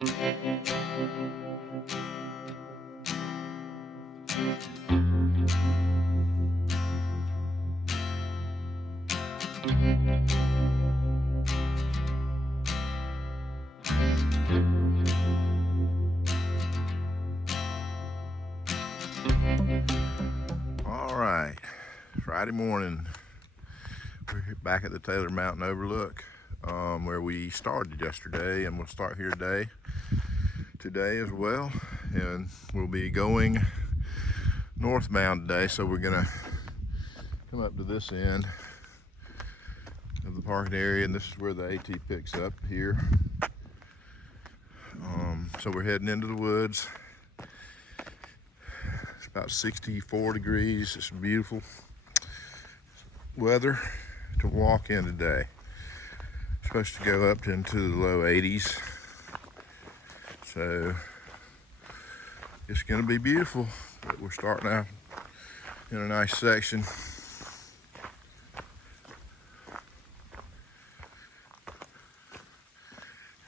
All right, Friday morning. We're back at the Taylor Mountain Overlook, where we started yesterday, and we'll start here today as well. And we'll be going northbound today, so we're gonna come up to this end of the parking area, and this is where the AT picks up here. So we're heading into the woods. It's about 64 degrees. It's beautiful weather to walk in today. It's supposed to go up into the low 80s. So it's gonna be beautiful, but we're starting out in a nice section.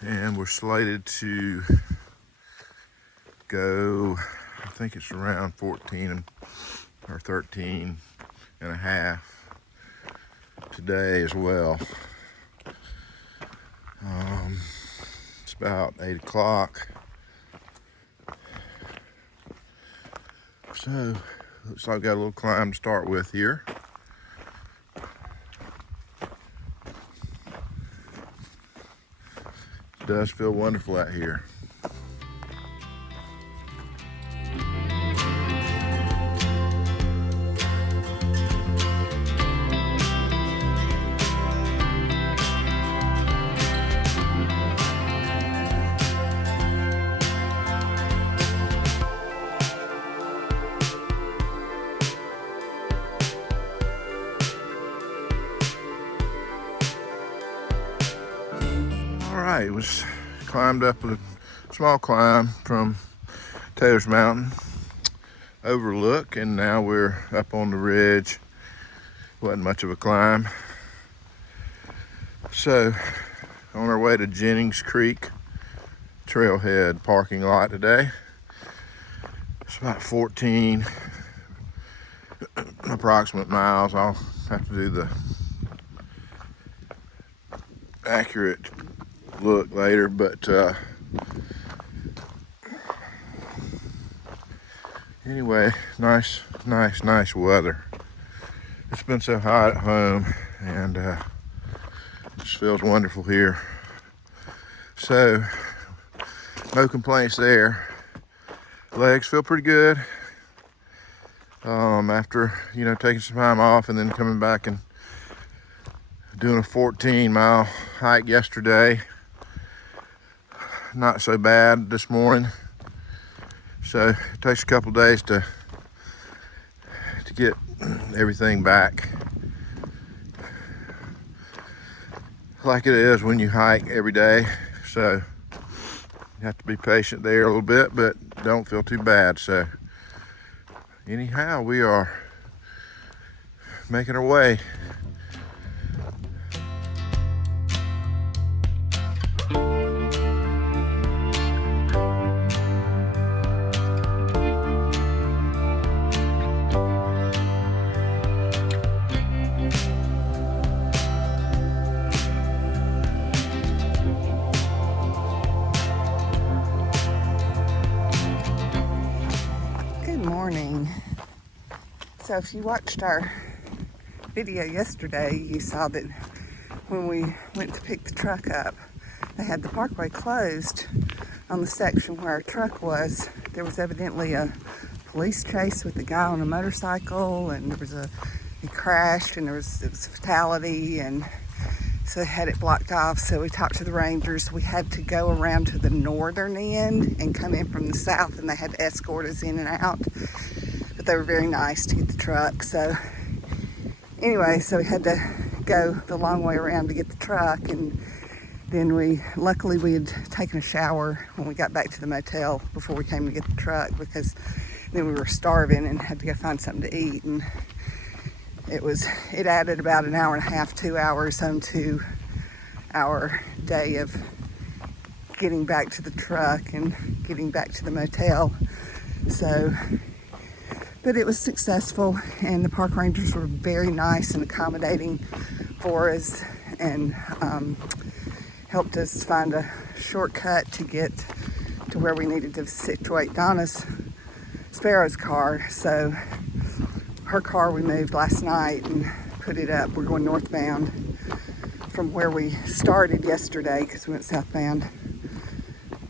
And we're slated to go, I think it's around 14 or 13 and a half today as well. It's about 8 o'clock. So, looks like I've got a little climb to start with here. It does feel wonderful out here. All right, it was climbed up a small climb from Taylor's Mountain Overlook, and now we're up on the ridge. Wasn't much of a climb. So, on our way to Jennings Creek Trailhead parking lot today. It's about 14 approximate miles. I'll have to do the accurate look later, but anyway, nice weather. It's been so hot at home, and it just feels wonderful here. So no complaints there. Legs feel pretty good after taking some time off and then coming back and doing a 14-mile hike yesterday. Not so bad this morning. So it takes a couple days to get everything back like it is when you hike every day. So you have to be patient there a little bit, but don't feel too bad. So anyhow, we are making our way. So if you watched our video yesterday, you saw that when we went to pick the truck up, they had the parkway closed on the section where our truck was. There was evidently a police chase with a guy on a motorcycle, and he crashed, and it was a fatality, and so they had it blocked off. So we talked to the rangers. We had to go around to the northern end and come in from the south, and they had to escort us in and out. But they were very nice to get the truck. So anyway, so we had to go the long way around to get the truck, and then luckily we had taken a shower when we got back to the motel before we came to get the truck, because then we were starving and had to go find something to eat, and it added about an hour and a half, 2 hours onto our day of getting back to the truck and getting back to the motel. So, but it was successful, and the park rangers were very nice and accommodating for us, and helped us find a shortcut to get to where we needed to situate Donna's Sparrow's car. So her car we moved last night and put it up. We're going northbound from where we started yesterday because we went southbound.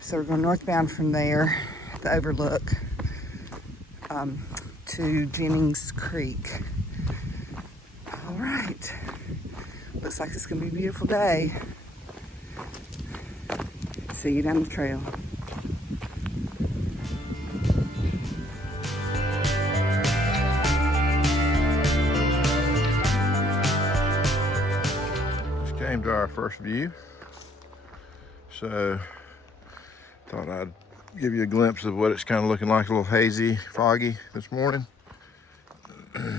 So we're going northbound from there, the Overlook, to Jennings Creek. All right. Looks like it's going to be a beautiful day. See you down the trail. Just came to our first view. So thought I'd give you a glimpse of what it's kind of looking like, a little hazy, foggy this morning. There's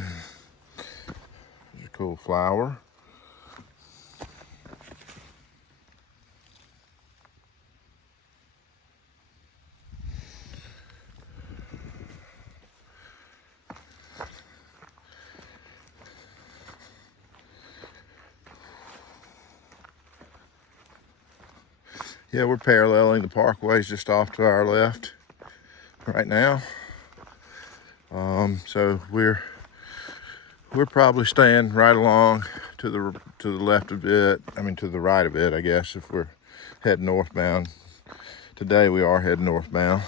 a cool flower. Yeah, we're paralleling the parkways just off to our left right now. So we're probably staying right along to the left of it. I mean, to the right of it, I guess, if we're heading northbound. Today we are heading northbound.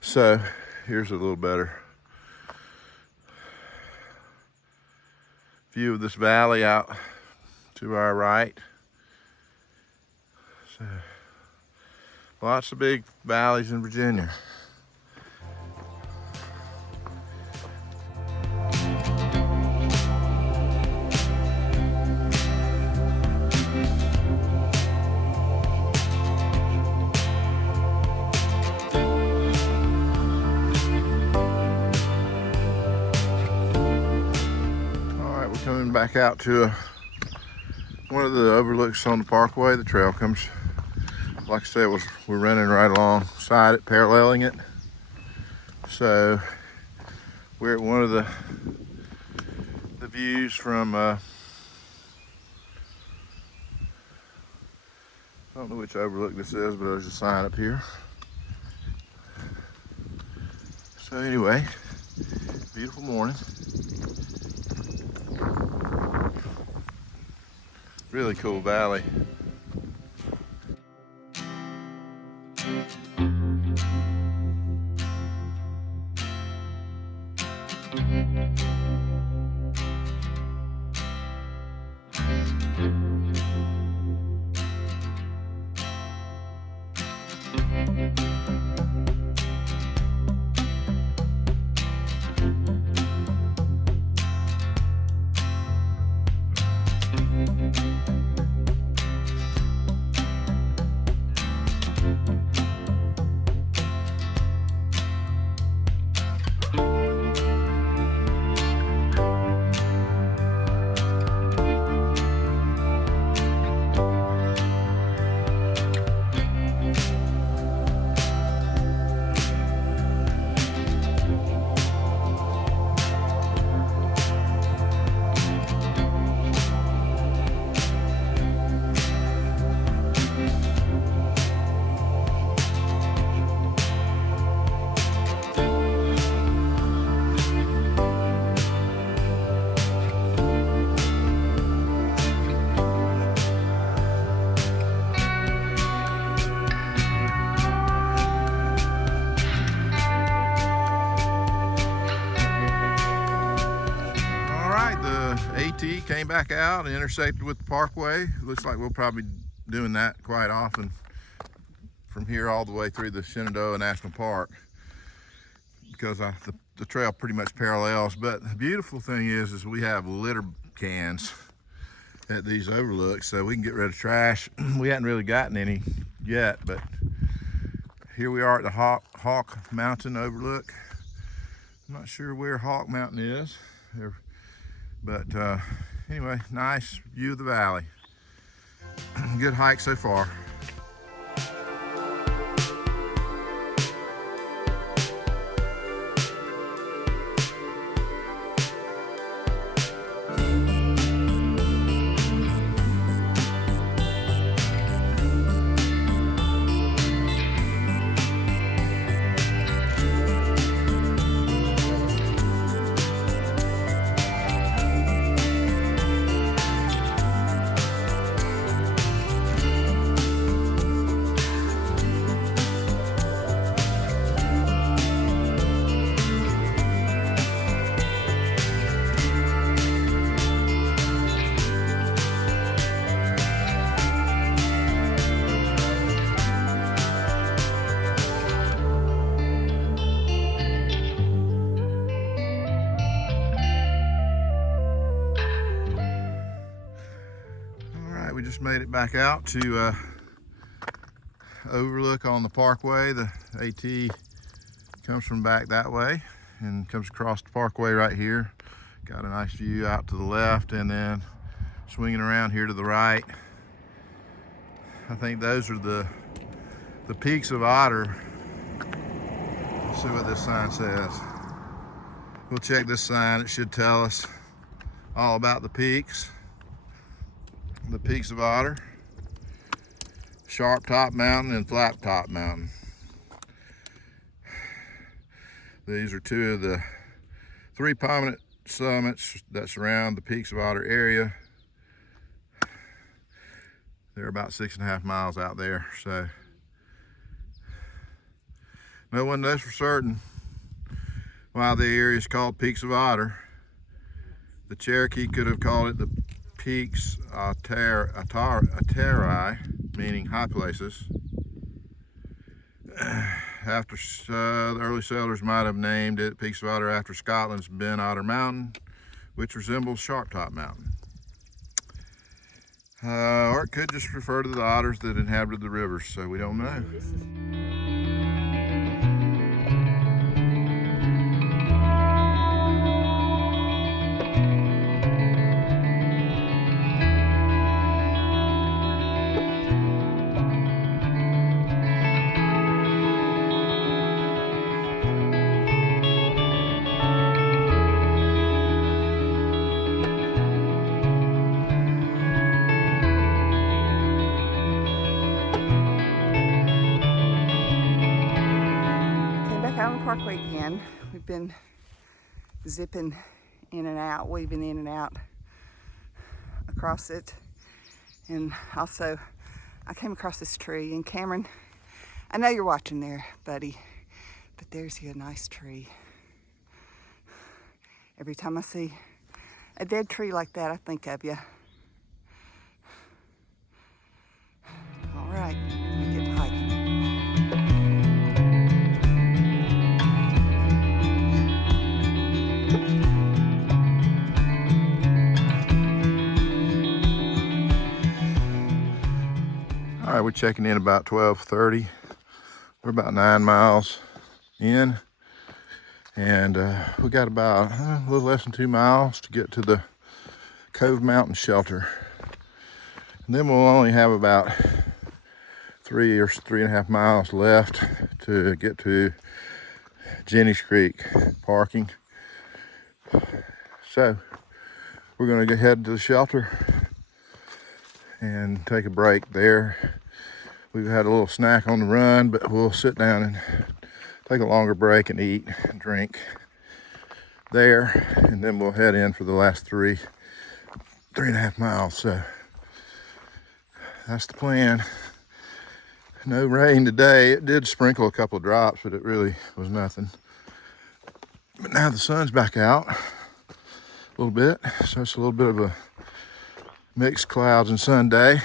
So here's a little better view of this valley out to our right. So, lots of big valleys in Virginia. Coming back out to one of the overlooks on the parkway. The trail comes, like I said, we're running right alongside it, paralleling it. So we're at one of the views from I don't know which overlook this is, but there's a sign up here. So anyway, beautiful morning. Really cool valley. AT came back out and intersected with the parkway. Looks like we'll probably be doing that quite often from here all the way through the Shenandoah National Park, because the trail pretty much parallels. But the beautiful thing is we have litter cans at these overlooks, so we can get rid of trash. We hadn't really gotten any yet, but here we are at the Hawk Mountain Overlook. I'm not sure where Hawk Mountain is, but anyway, nice view of the valley. Good hike so far. just made it back out to Overlook on the parkway. The AT comes from back that way and comes across the parkway right here. Got a nice view out to the left and then swinging around here to the right. I think those are the peaks of Otter. Let's see what this sign says. We'll check this sign. It should tell us all about the peaks of Otter. Sharp Top Mountain and Flat Top Mountain. These are two of the three prominent summits that surround the peaks of Otter area. They're about 6.5 miles out there, so no one knows for certain why the area is called Peaks of Otter. The Cherokee could have called it the Peaks Otterai, meaning high places. After the early settlers might have named it Peaks of Otter after Scotland's Ben Otter Mountain, which resembles Sharp Top Mountain. Or it could just refer to the otters that inhabited the rivers, so we don't know. Out on the parkway again. We've been zipping in and out, weaving in and out across it. And also, I came across this tree, and Cameron, I know you're watching there, buddy, but there's you, a nice tree. Every time I see a dead tree like that, I think of you. All right, we get to hiking. All right, we're checking in about 12:30. We're about 9 miles in, and we got about a little less than 2 miles to get to the Cove Mountain Shelter. And then we'll only have about 3 or 3.5 miles left to get to Jennings Creek parking. So we're gonna go head to the shelter and take a break there. We've had a little snack on the run, but we'll sit down and take a longer break and eat and drink there, and then we'll head in for the last 3.5 miles. So that's the plan. No rain today. It did sprinkle a couple of drops, but it really was nothing. But now the sun's back out a little bit, so it's a little bit of a mixed clouds and sun day.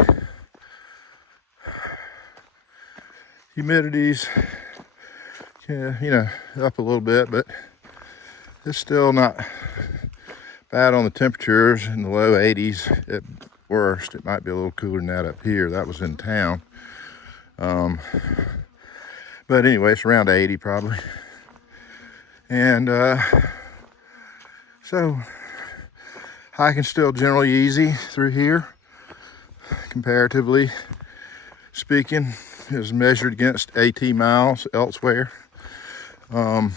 Humidity's, up a little bit, but it's still not bad on the temperatures, in the low 80s at worst. It might be a little cooler than that up here. That was in town. But anyway, it's around 80 probably. And so hiking's still generally easy through here, comparatively speaking, as measured against AT miles elsewhere. So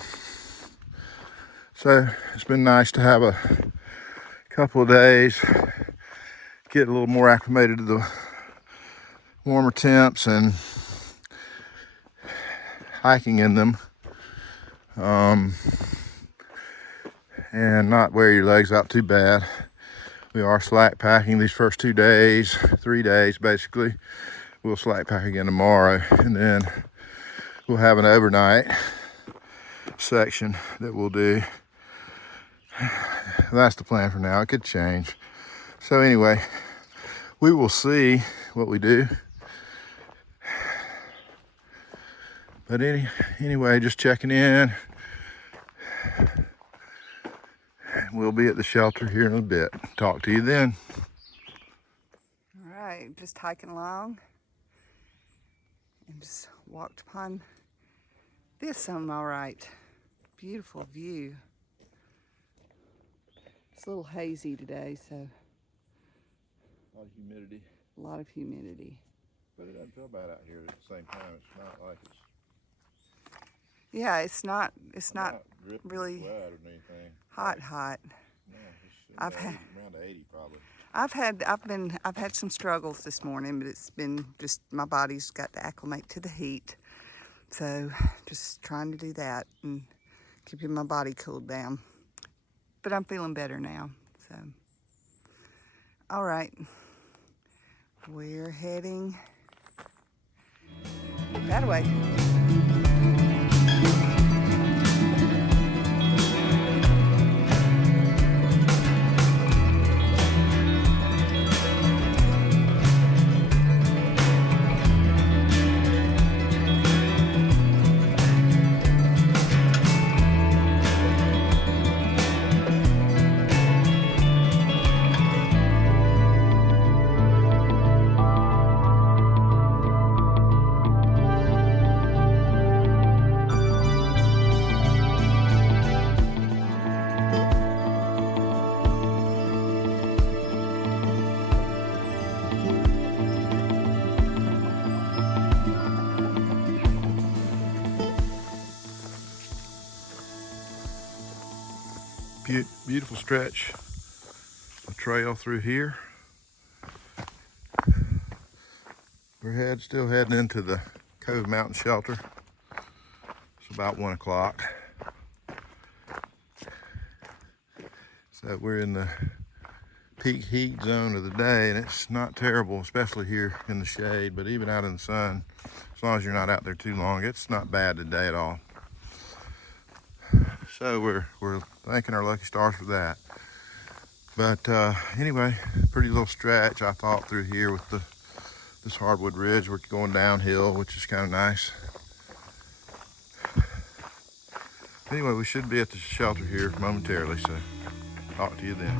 it's been nice to have a couple of days, get a little more acclimated to the warmer temps and hiking in them, and not wear your legs out too bad. We are slack packing these first 2 days, 3 days basically. We'll slack pack again tomorrow, and then we'll have an overnight section that we'll do. That's the plan for now. It could change. So anyway, we will see what we do. But anyway, just checking in. We'll be at the shelter here in a bit. Talk to you then. All right, just hiking along and just walked upon this on my right. Beautiful view. It's a little hazy today, so A lot of humidity. a lot of humidity. But it doesn't feel bad out here at the same time. It's not like it's Yeah, it's not dripping really sweat or anything. hot. No, it's I've had around 80 probably. I've had some struggles this morning, but it's been just my body's got to acclimate to the heat. So just trying to do that and keeping my body cooled down. But I'm feeling better now. So all right. We're heading that way. Beautiful stretch of trail through here. We're still heading into the Cove Mountain Shelter. It's about 1 o'clock. So we're in the peak heat zone of the day, and it's not terrible, especially here in the shade, but even out in the sun, as long as you're not out there too long, it's not bad today at all. So we're thanking our lucky stars for that. But anyway, pretty little stretch I thought through here with this hardwood ridge. We're going downhill, which is kind of nice. Anyway, we should be at the shelter here momentarily, so talk to you then.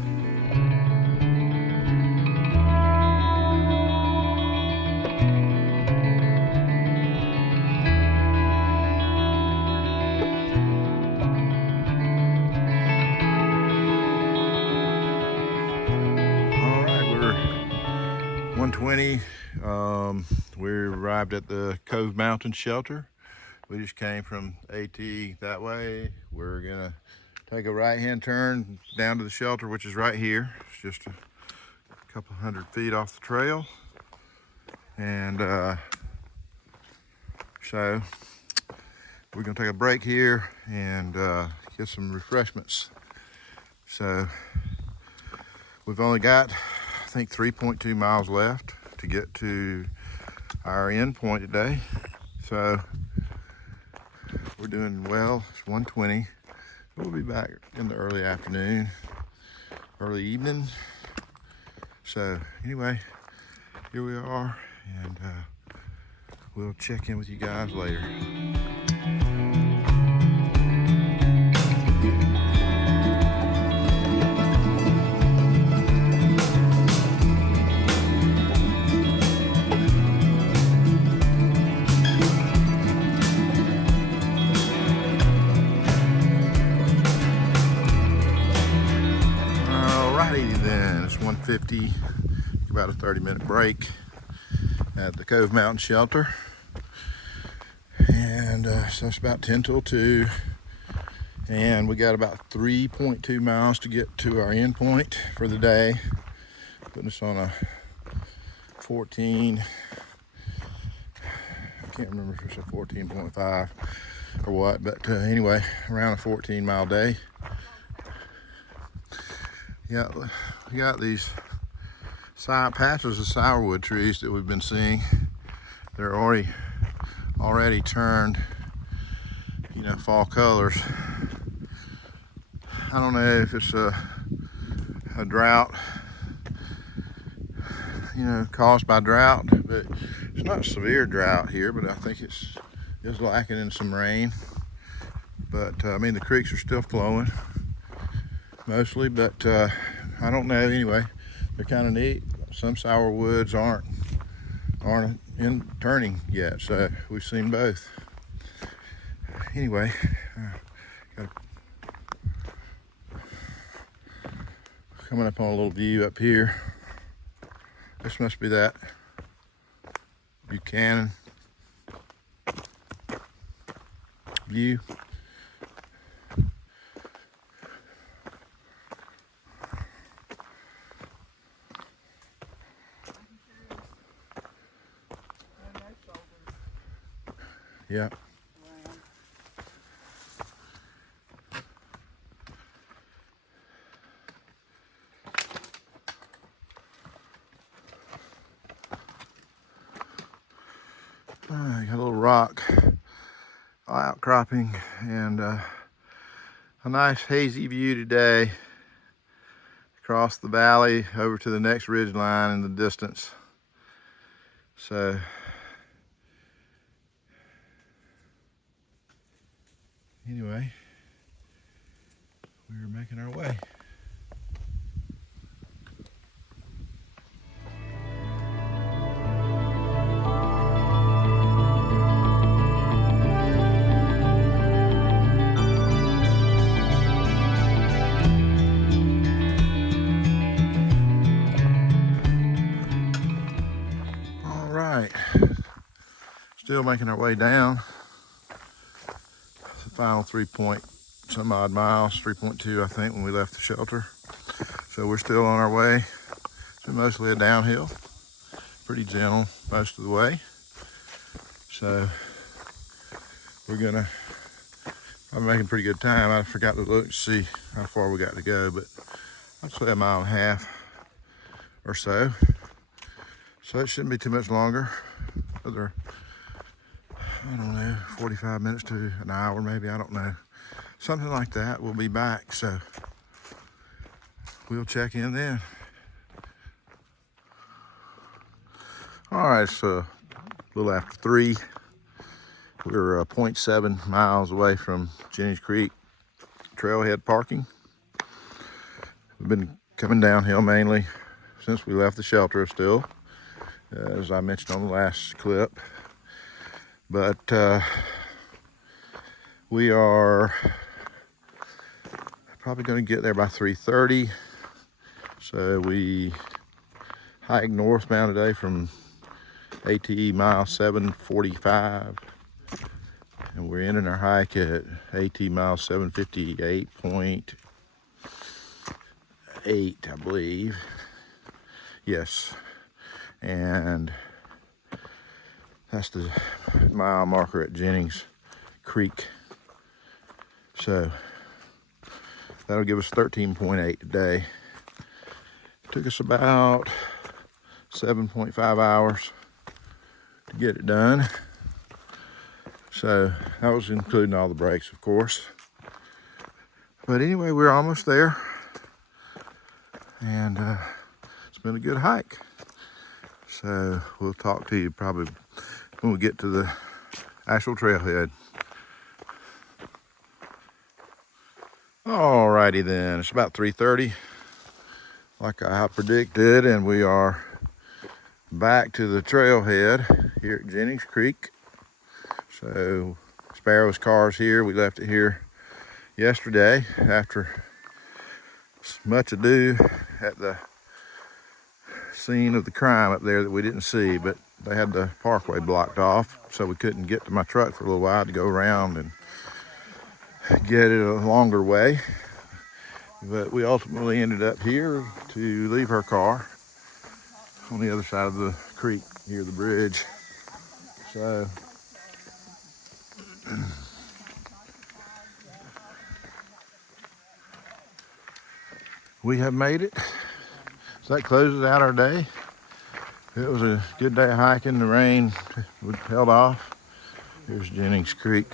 All right, we're 1:20. We arrived at the Cove Mountain Shelter. We just came from AT that way. We're gonna take a right-hand turn down to the shelter, which is right here. It's just a couple hundred feet off the trail. And so we're gonna take a break here and get some refreshments. So we've only got, I think, 3.2 miles left to get to our end point today. So we're doing well. It's 1:20. We'll be back in the early afternoon, early evening. So anyway, here we are, and we'll check in with you guys later. Then it's 1:50, about a 30-minute break at the Cove Mountain Shelter, and so it's about 10 till 2, and we got about 3.2 miles to get to our end point for the day, putting us on a 14, I can't remember if it's a 14.5 or what, but anyway, around a 14-mile day. Yeah, we got these patches of sourwood trees that we've been seeing. They're already turned, fall colors. I don't know if it's a drought, caused by drought, but it's not severe drought here, but I think it's lacking in some rain. But the creeks are still flowing mostly, but I don't know. Anyway, they're kind of neat. Some sourwoods aren't aren't in turning yet, so we've seen both. Anyway, coming up on a little view up here. This must be that Buchanan view. Yeah. Got a little rock outcropping and a nice hazy view today across the valley over to the next ridge line in the distance. So anyway, we're making our way. All right, still making our way down. It's the final 3 point some odd miles, 3.2 I think when we left the shelter. So we're still on our way. It's mostly a downhill, pretty gentle most of the way. So I'm making pretty good time. I forgot to look to see how far we got to go, but I'd say 1.5 miles or so. So it shouldn't be too much longer. Another, I don't know, 45 minutes to an hour maybe, I don't know. Something like that. We'll be back, so we'll check in then. All right, it's a little after 3. We're 0.7 miles away from Jennings Creek trailhead parking. We've been coming downhill mainly since we left the shelter still, as I mentioned on the last clip. But we are probably going to get there by 3:30. So we hiked northbound today from ATE mile 745. And we're ending our hike at AT mile 758.8, I believe. Yes. And that's the mile marker at Jennings Creek. So that'll give us 13.8 today. It took us about 7.5 hours to get it done. So that was including all the breaks, of course. But anyway, we're almost there. And it's been a good hike. So we'll talk to you probably when we get to the actual trailhead. Alrighty then, it's about 3:30, like I predicted, and we are back to the trailhead here at Jennings Creek. So Sparrow's car's here. We left it here yesterday after much ado at the scene of the crime up there that we didn't see, but they had the parkway blocked off, so we couldn't get to my truck for a little while to go around and get it a longer way. But we ultimately ended up here to leave her car on the other side of the creek near the bridge. So we have made it. So that closes out our day. It was a good day of hiking. The rain held off. Here's Jennings Creek.